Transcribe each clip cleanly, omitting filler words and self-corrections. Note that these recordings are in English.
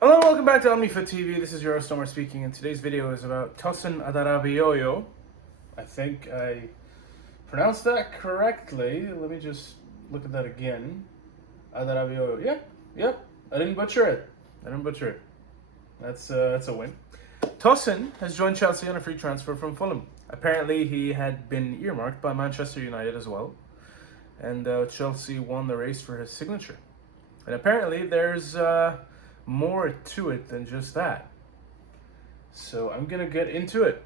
Hello, welcome back to OmniFit TV. This is your host, Omar speaking, and today's video is about Tosin Adarabioyo. I think I pronounced that correctly. Let me just look at that again. Adarabioyo. Yep. I didn't butcher it. That's a win. Tosin has joined Chelsea on a free transfer from Fulham. Apparently, he had been earmarked by Manchester United as well, and Chelsea won the race for his signature. And apparently, there's more to it than just that. So I'm gonna get into it.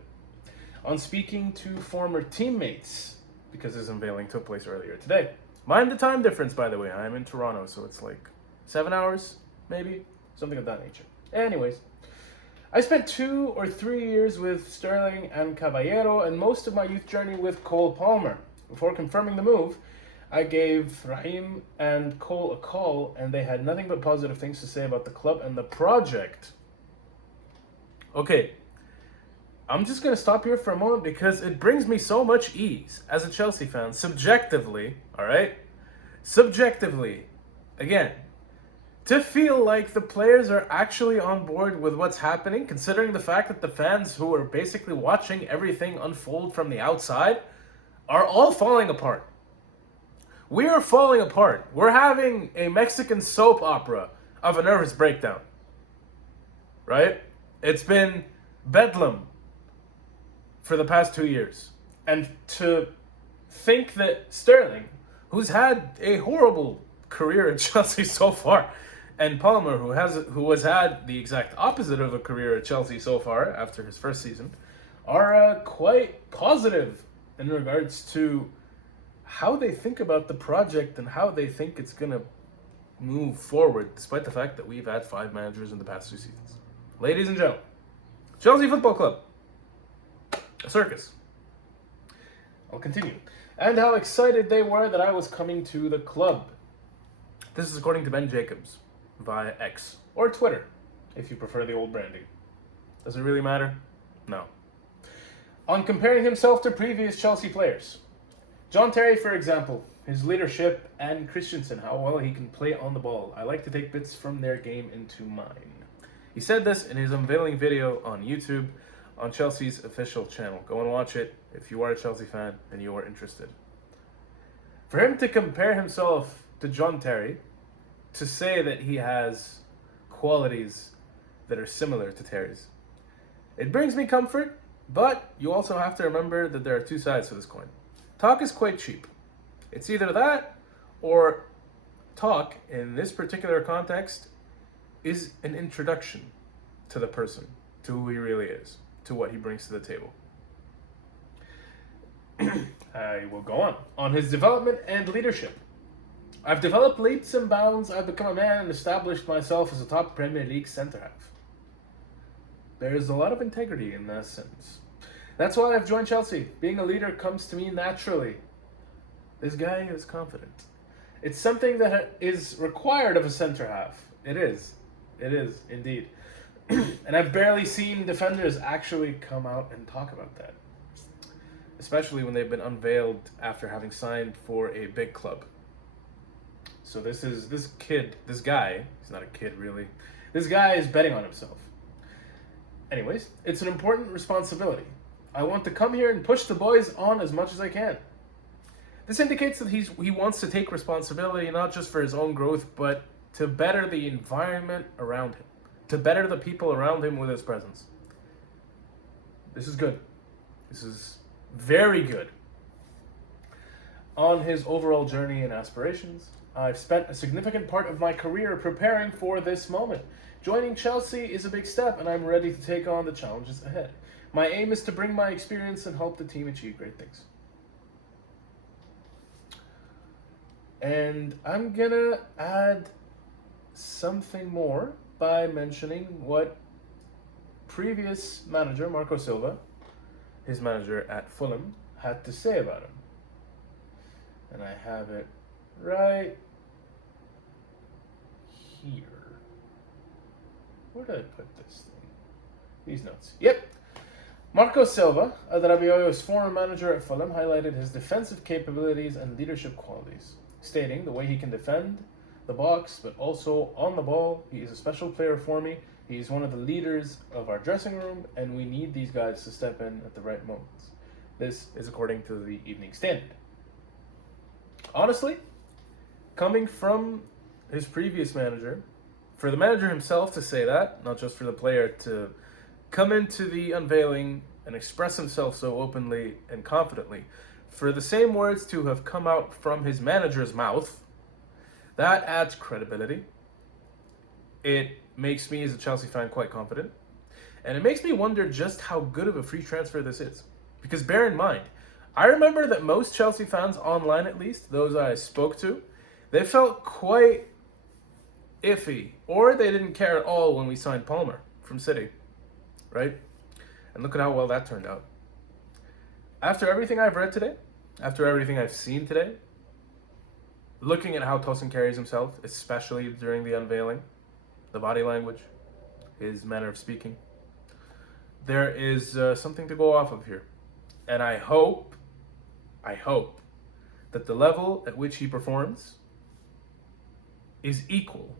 On speaking to former teammates, because his unveiling took place earlier today. Mind the time difference, by the way. I'm in Toronto, so it's like 7 hours, maybe? Something of that nature. Anyways, I spent 2 or 3 years with Sterling and Caballero and most of my youth journey with Cole Palmer. Before confirming the move, I gave Raheem and Cole a call, and they had nothing but positive things to say about the club and the project. Okay, I'm just going to stop here for a moment because it brings me so much ease as a Chelsea fan, subjectively, all right? Subjectively, again, to feel like the players are actually on board with what's happening, considering the fact that the fans who are basically watching everything unfold from the outside are all falling apart. We are falling apart. We're having a Mexican soap opera of a nervous breakdown. Right? It's been bedlam for the past 2 years. And to think that Sterling, who's had a horrible career at Chelsea so far, and Palmer, who has had the exact opposite of a career at Chelsea so far after his first season, are quite positive in regards to how they think about the project and how they think it's going to move forward, despite the fact that we've had 5 managers in the past 2 seasons. Ladies and gentlemen, Chelsea Football Club, a circus. I'll continue. And how excited they were that I was coming to the club. This is according to Ben Jacobs via X, or Twitter, if you prefer the old branding. Does it really matter? No. On comparing himself to previous Chelsea players, John Terry, for example, his leadership, and Christensen, how well he can play on the ball. I like to take bits from their game into mine. He said this in his unveiling video on YouTube on Chelsea's official channel. Go and watch it if you are a Chelsea fan and you are interested. For him to compare himself to John Terry, to say that he has qualities that are similar to Terry's, it brings me comfort, but you also have to remember that there are 2 sides to this coin. Talk is quite cheap. It's either that or talk, in this particular context, is an introduction to the person, to who he really is, to what he brings to the table. I will go on. On his development and leadership. I've developed leaps and bounds. I've become a man and established myself as a top Premier League centre-half. There is a lot of integrity in that sentence. That's why I've joined Chelsea. Being a leader comes to me naturally. This guy is confident. It's something that is required of a centre-half. It is. It is, indeed. And I've barely seen defenders actually come out and talk about that. Especially when they've been unveiled after having signed for a big club. So this guy, he's not a kid really. This guy is betting on himself. Anyways, it's an important responsibility. I want to come here and push the boys on as much as I can. This indicates that he wants to take responsibility not just for his own growth, but to better the environment around him, to better the people around him with his presence. This is good. This is very good. On his overall journey and aspirations, I've spent a significant part of my career preparing for this moment. Joining Chelsea is a big step, and I'm ready to take on the challenges ahead. My aim is to bring my experience and help the team achieve great things. And I'm gonna add something more by mentioning what previous manager Marco Silva, his manager at Fulham, had to say about him. And I have it right here. Where did I put this thing? These notes. Yep. Marco Silva, Adarabioyo's former manager at Fulham, highlighted his defensive capabilities and leadership qualities, stating the way he can defend, the box, but also on the ball. He is a special player for me. He's one of the leaders of our dressing room, and we need these guys to step in at the right moments. This is according to the Evening Standard. Honestly, coming from his previous manager, for the manager himself to say that, not just for the player to come into the unveiling and express himself so openly and confidently, for the same words to have come out from his manager's mouth, that adds credibility. It makes me as a Chelsea fan quite confident. And it makes me wonder just how good of a free transfer this is. Because bear in mind, I remember that most Chelsea fans, online at least, those I spoke to, they felt quite iffy, or they didn't care at all when we signed Palmer from City, right? And look at how well that turned out. After everything I've read today, after everything I've seen today, looking at how Tosin carries himself, especially during the unveiling, the body language, his manner of speaking, there is something to go off of here. And I hope that the level at which he performs is equal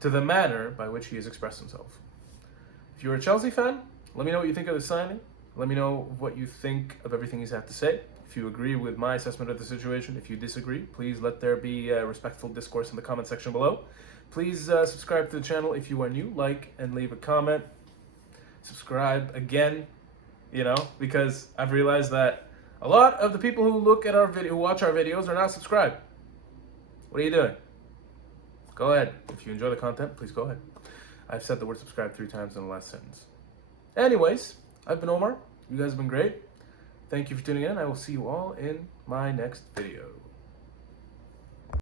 to the manner by which he has expressed himself. If you're a Chelsea fan, let me know what you think of the signing. Let me know what you think of everything he's had to say. If you agree with my assessment of the situation, if you disagree, please let there be a respectful discourse in the comment section below. Please subscribe to the channel if you are new, like and leave a comment. Subscribe again, because I've realized that a lot of the people who look at our video, who watch our videos, are not subscribed. What are you doing? Go ahead. If you enjoy the content, please go ahead. I've said the word subscribe 3 times in the last sentence. Anyways, I've been Omar. You guys have been great. Thank you for tuning in. I will see you all in my next video.